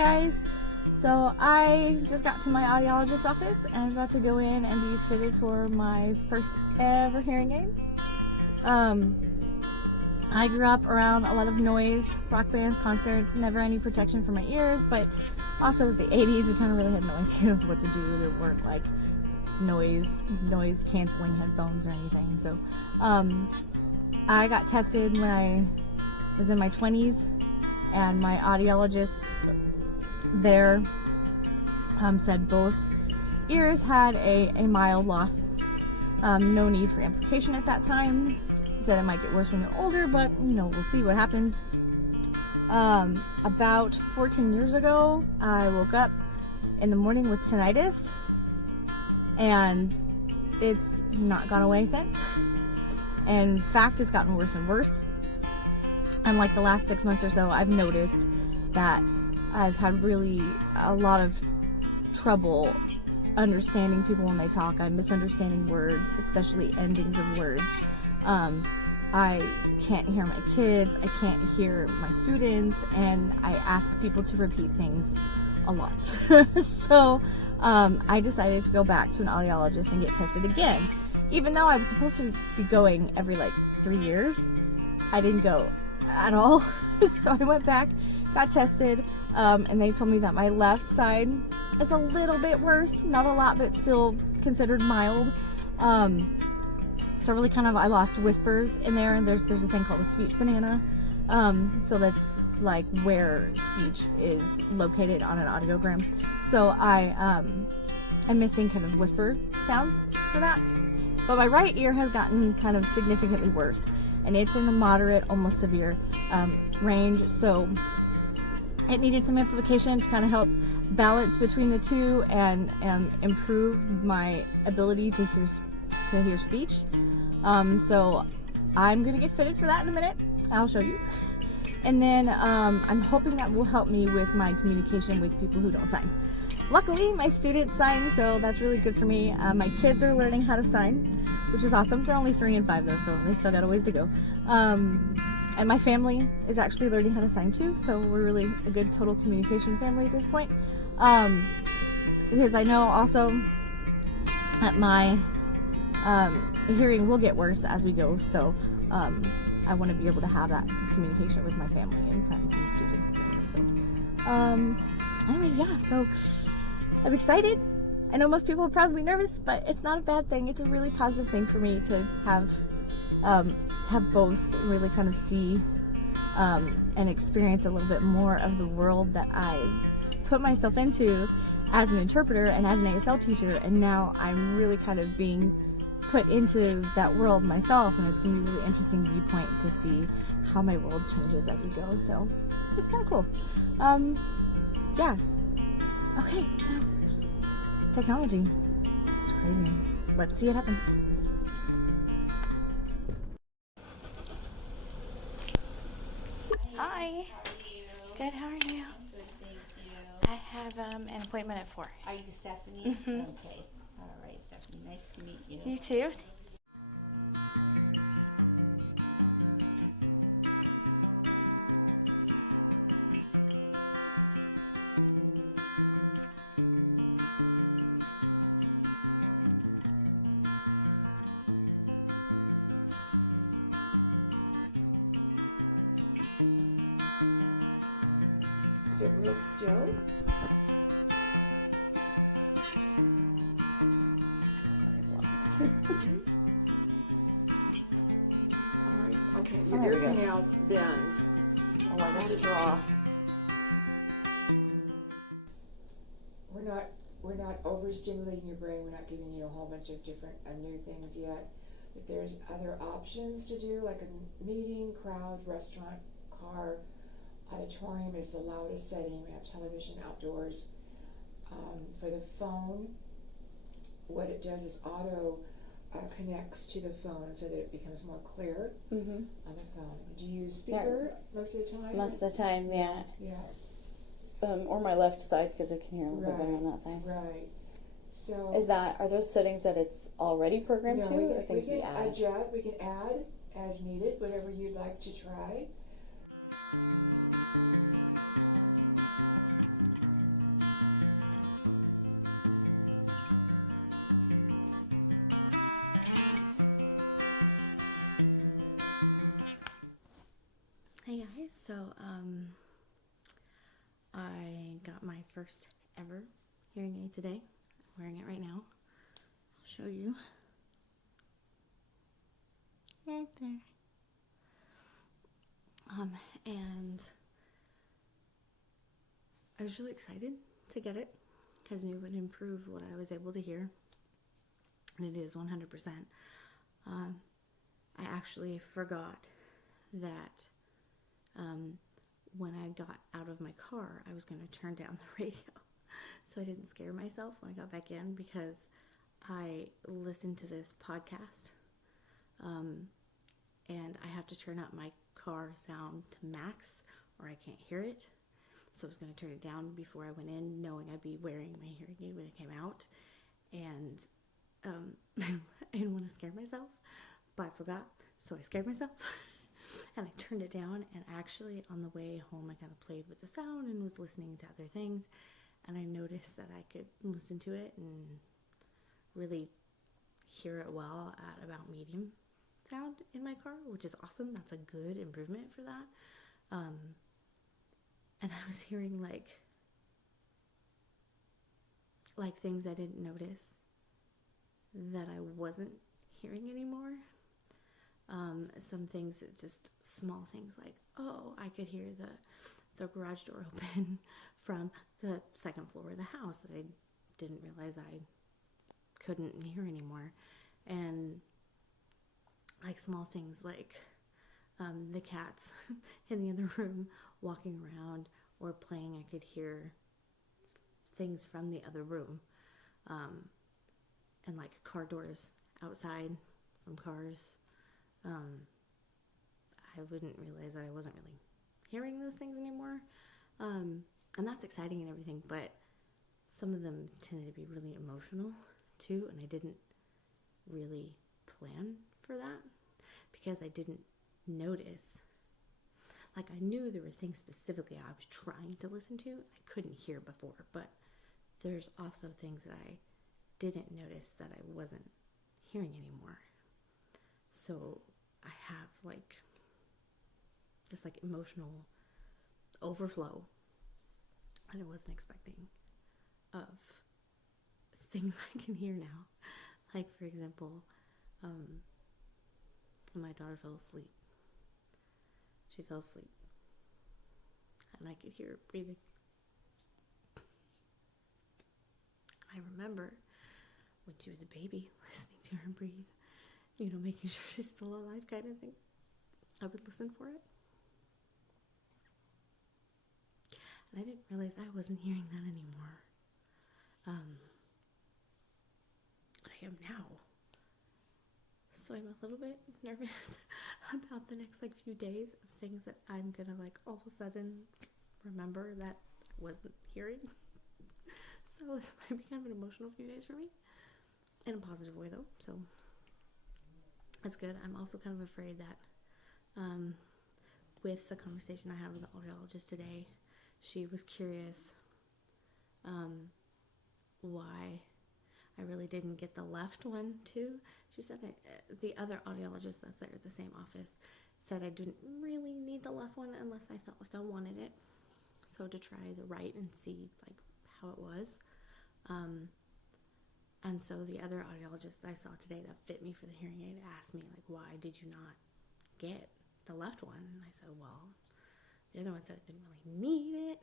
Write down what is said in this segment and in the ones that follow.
guys, so I just got to my audiologist office and I'm about to go in and be fitted for my first ever hearing aid. I grew up around a lot of noise, rock bands, concerts, never any protection for my ears, but also it was the 80s, we kind of really had no idea of what to do. There weren't like noise canceling headphones or anything. So I got tested when I was in my 20s, and my audiologist there said both ears had a mild loss. No need for amplification at that time. He said it might get worse when you're older, but you know, we'll see what happens. About 14 years ago, I woke up in the morning with tinnitus, and it's not gone away since. In fact, it's gotten worse and worse. And like the last 6 months or so, I've noticed that I've had really a lot of trouble understanding people when they talk. I'm misunderstanding words, especially endings of words. I can't hear my kids, I can't hear my students, and I ask people to repeat things a lot. So I decided to go back to an audiologist and get tested again. Even though I was supposed to be going every like 3 years, I didn't go at all. So I went back, got tested, and they told me that my left side is a little bit worse, not a lot, but it's still considered mild. So really kind of, I lost whispers in there, and there's a thing called a speech banana. So that's like where speech is located on an audiogram. So I'm missing kind of whisper sounds for that. But my right ear has gotten kind of significantly worse, and it's in the moderate, almost severe range. So it needed some amplification to kind of help balance between the two and improve my ability to hear speech. So I'm gonna get fitted for that in a minute. I'll show you. And then I'm hoping that will help me with my communication with people who don't sign. Luckily, my students sign, so that's really good for me. My kids are learning how to sign, which is awesome. They're only 3 and 5 though, so they still got a ways to go. And my family is actually learning how to sign too, so we're really a good total communication family at this point. Because I know also that my hearing will get worse as we go, so I want to be able to have that communication with my family and friends and students, etc. So anyway, yeah, so I'm excited. I know most people will probably be nervous, but it's not a bad thing. It's a really positive thing for me to have both, really kind of see and experience a little bit more of the world that I put myself into as an interpreter and as an ASL teacher, and now I'm really kind of being put into that world myself, and it's going to be a really interesting viewpoint to see how my world changes as we go. So it's kind of cool. Yeah. Okay, so technology. It's crazy. Let's see it happen. Hi. Good, how are you? Good, thank you. I have an appointment at 4. Are you Stephanie? Mm-hmm. Okay. All right, Stephanie. Nice to meet you. You too. Sit real still. Sorry, Alright, okay, your ear canal bends. I'll let it draw. We're not overstimulating your brain. We're not giving you a whole bunch of different new things yet. But there's other options to do, like a meeting, crowd, restaurant, car. Auditorium is the loudest setting. We have television outdoors. For the phone, what it does is auto connects to the phone so that it becomes more clear on the phone. Do you use speaker most of the time? Most of the time, yeah. Yeah. Or my left side, because I can hear a little bit better on that side. Right. So Are those settings that it's already programmed to, or things we add? adjust. We can add as needed, whatever you'd like to try. Hey guys, so I got my first ever hearing aid today. I'm wearing it right now. I'll show you. Right there. And I was really excited to get it because I knew it would improve what I was able to hear. And it is 100%. I actually forgot that when I got out of my car, I was going to turn down the radio. So I didn't scare myself when I got back in because I listened to this podcast. And I have to turn up my car sound to max or I can't hear it. So I was going to turn it down before I went in, knowing I'd be wearing my hearing aid when it came out. And I didn't want to scare myself, but I forgot. So I scared myself and I turned it down. And actually on the way home, I kind of played with the sound and was listening to other things. And I noticed that I could listen to it and really hear it well at about medium sound in my car, which is awesome. That's a good improvement for that. And I was hearing like things I didn't notice that I wasn't hearing anymore. Some things, just small things like, oh, I could hear the garage door open from the second floor of the house that I didn't realize I couldn't hear anymore. And like small things like the cats in the other room walking around or playing, I could hear things from the other room. And like car doors outside from cars. I wouldn't realize that I wasn't really hearing those things anymore. And that's exciting and everything, but some of them tended to be really emotional too, and I didn't really plan for that because I didn't notice. Like I knew there were things specifically I was trying to listen to I couldn't hear before, but there's also things that I didn't notice that I wasn't hearing anymore. So I have like this like emotional overflow that I wasn't expecting of things I can hear now. Like for example, my daughter fell asleep. She fell asleep and I could hear her breathing. I remember when she was a baby, listening to her breathe, making sure she's still alive kind of thing. I would listen for it. And I didn't realize I wasn't hearing that anymore. I am now. So I'm a little bit nervous about the next few days of things that I'm gonna all of a sudden remember that I wasn't hearing. So this might be kind of an emotional few days for me. In a positive way though, so that's good. I'm also kind of afraid that with the conversation I had with the audiologist today, she was curious why I really didn't get the left one too. She said the other audiologist that's there at the same office said I didn't really need the left one unless I felt like I wanted it. So to try the right and see how it was. And so the other audiologist that I saw today that fit me for the hearing aid asked me why did you not get the left one? And I said, well, the other one said I didn't really need it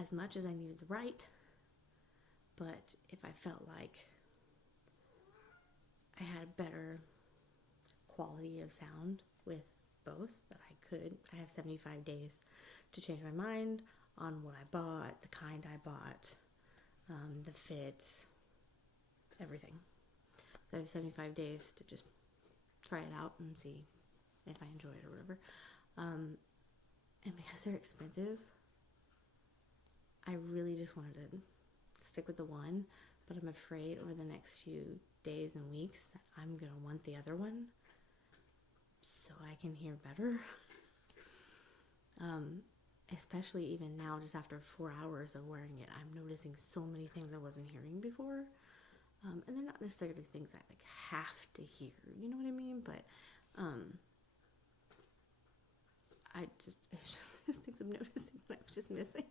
as much as I needed the right. But if I felt like I had a better quality of sound with both, that I have 75 days to change my mind on what I bought, the kind I bought, the fit, everything. So I have 75 days to just try it out and see if I enjoy it or whatever. And because they're expensive, I really just wanted to stick with the one, but I'm afraid over the next few days and weeks that I'm gonna want the other one so I can hear better. Especially even now, just after 4 hours of wearing it, I'm noticing so many things I wasn't hearing before. And they're not necessarily things I have to hear, you know what I mean? But it's just there's things I'm noticing that I was just missing.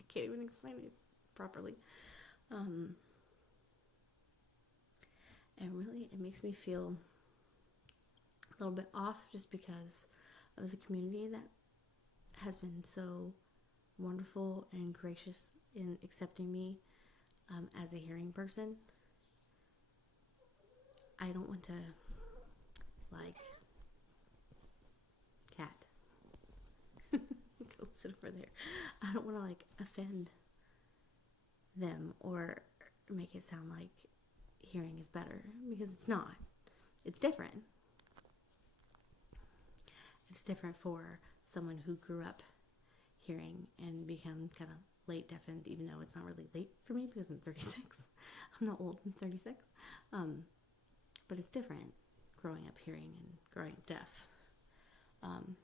I can't even explain it properly. And really, it makes me feel a little bit off just because of the community that has been so wonderful and gracious in accepting me as a hearing person. I don't want to, like, cat, go sit over there. I don't want to, like, offend them or make it sound like hearing is better, because it's not. It's different. It's different for someone who grew up hearing and become kind of late deafened, even though it's not really late for me because I'm 36. I'm not old, I'm 36. But it's different growing up hearing and growing up deaf.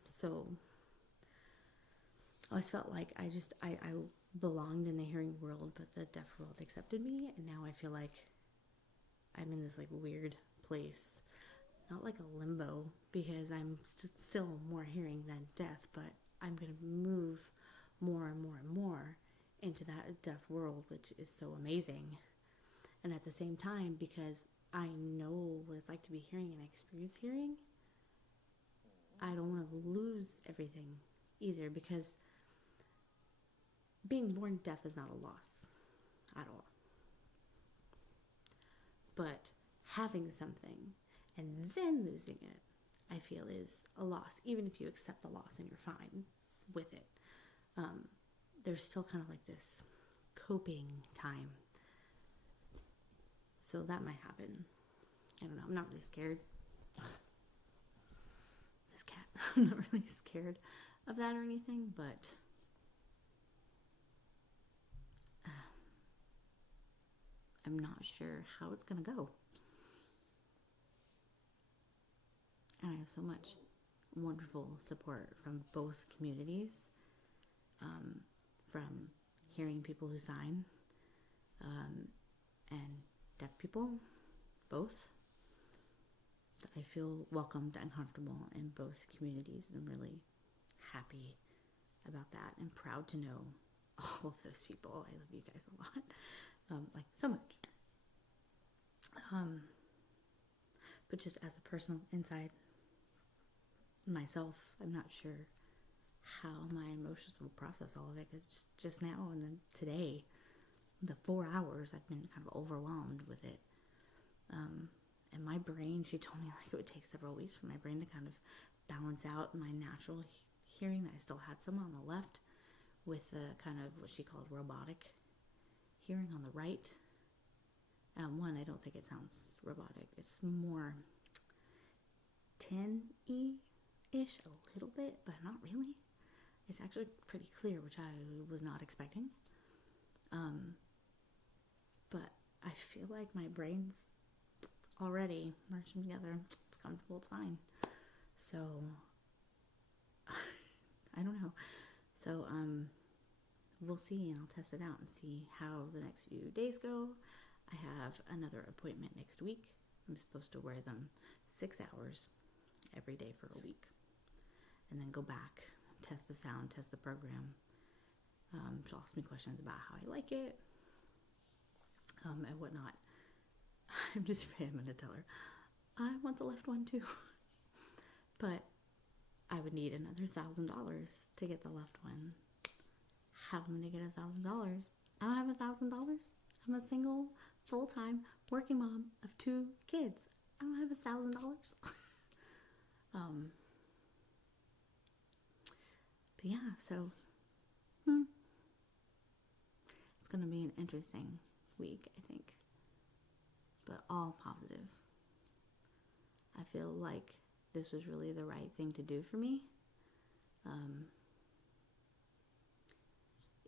So I always felt like I belonged in the hearing world, but the deaf world accepted me, and now I feel like I'm in this like weird place, not like a limbo, because I'm still more hearing than deaf, but I'm going to move more and more and more into that deaf world, which is so amazing. And at the same time, because I know what it's like to be hearing and I experience hearing, I don't want to lose everything either, because being born deaf is not a loss at all. But having something and then losing it, I feel, is a loss. Even if you accept the loss and you're fine with it, there's still kind of like this coping time. So that might happen. I don't know. I'm not really scared. This cat. I'm not really scared of that or anything, but I'm not sure how it's going to go. And I have so much wonderful support from both communities, from hearing people who sign, and deaf people, both. That I feel welcomed and comfortable in both communities. I'm really happy about that and proud to know all of those people. I love you guys a lot, like so much. But just as a personal inside myself, I'm not sure how my emotions will process all of it, because just now and then today, the 4 hours, I've been kind of overwhelmed with it. And my brain, she told me like it would take several weeks for my brain to kind of balance out my natural hearing that I still had some on the left, with the kind of what she called robotic hearing on the right. One, I don't think it sounds robotic. It's more 10E-ish, a little bit, but not really. It's actually pretty clear, which I was not expecting. But I feel like my brain's already merging together. It's comfortable, it's fine. So, I don't know. So, we'll see, and I'll test it out and see how the next few days go. I have another appointment next week. I'm supposed to wear them 6 hours every day for a week, and then go back, test the sound, test the program. She'll ask me questions about how I like it, and whatnot. I'm just afraid I'm going to tell her, I want the left one too. But I would need another $1,000 to get the left one. How am I going to get $1,000? I don't have $1,000. I'm a single, full-time, working mom of 2 kids. I don't have $1,000. But yeah, so it's going to be an interesting week, I think. But all positive. I feel like this was really the right thing to do for me.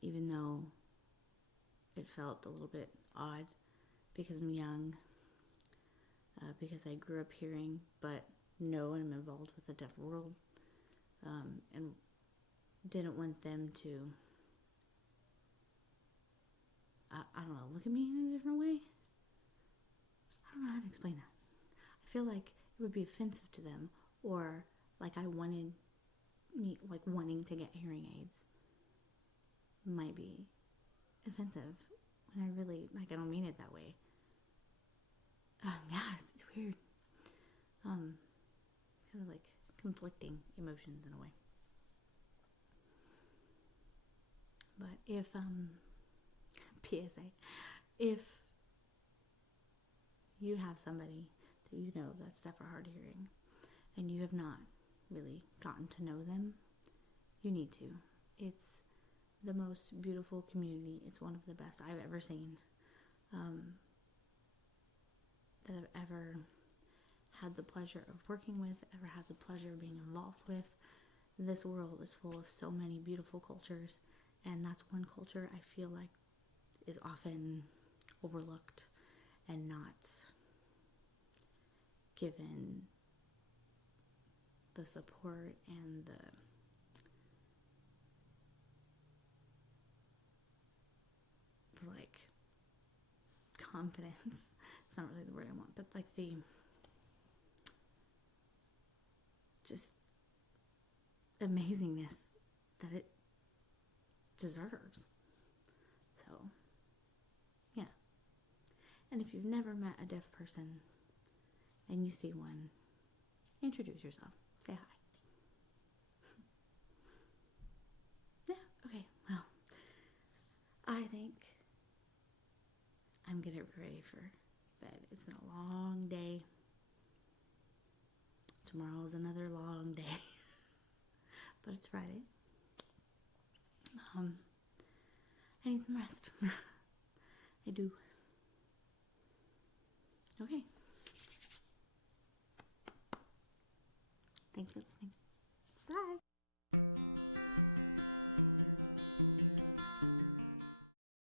Even though it felt a little bit odd because I'm young, because I grew up hearing, but know I'm involved with the deaf world, and didn't want them to, I don't know, look at me in a different way. I don't know how to explain that. I feel like it would be offensive to them, or like I wanted wanting to get hearing aids might be offensive when I really, like, I don't mean it that way. Yeah, it's weird. Kind of like conflicting emotions in a way. But if, PSA, if you have somebody that you know that's deaf or hard of hearing, and you have not really gotten to know them, you need to. It's the most beautiful community. It's one of the best I've ever seen, that I've ever had the pleasure of working with, ever had the pleasure of being involved with. This world is full of so many beautiful cultures, and that's one culture I feel like is often overlooked and not given the support and the like confidence. It's not really the word I want, but like the just amazingness that it deserves. So, yeah. And if you've never met a deaf person and you see one, introduce yourself. Say hi. Yeah, okay, well, I think I'm getting ready for bed. It's been a long day. Tomorrow is another long day. But it's Friday. I need some rest. I do. Okay. Thanks for listening. Bye.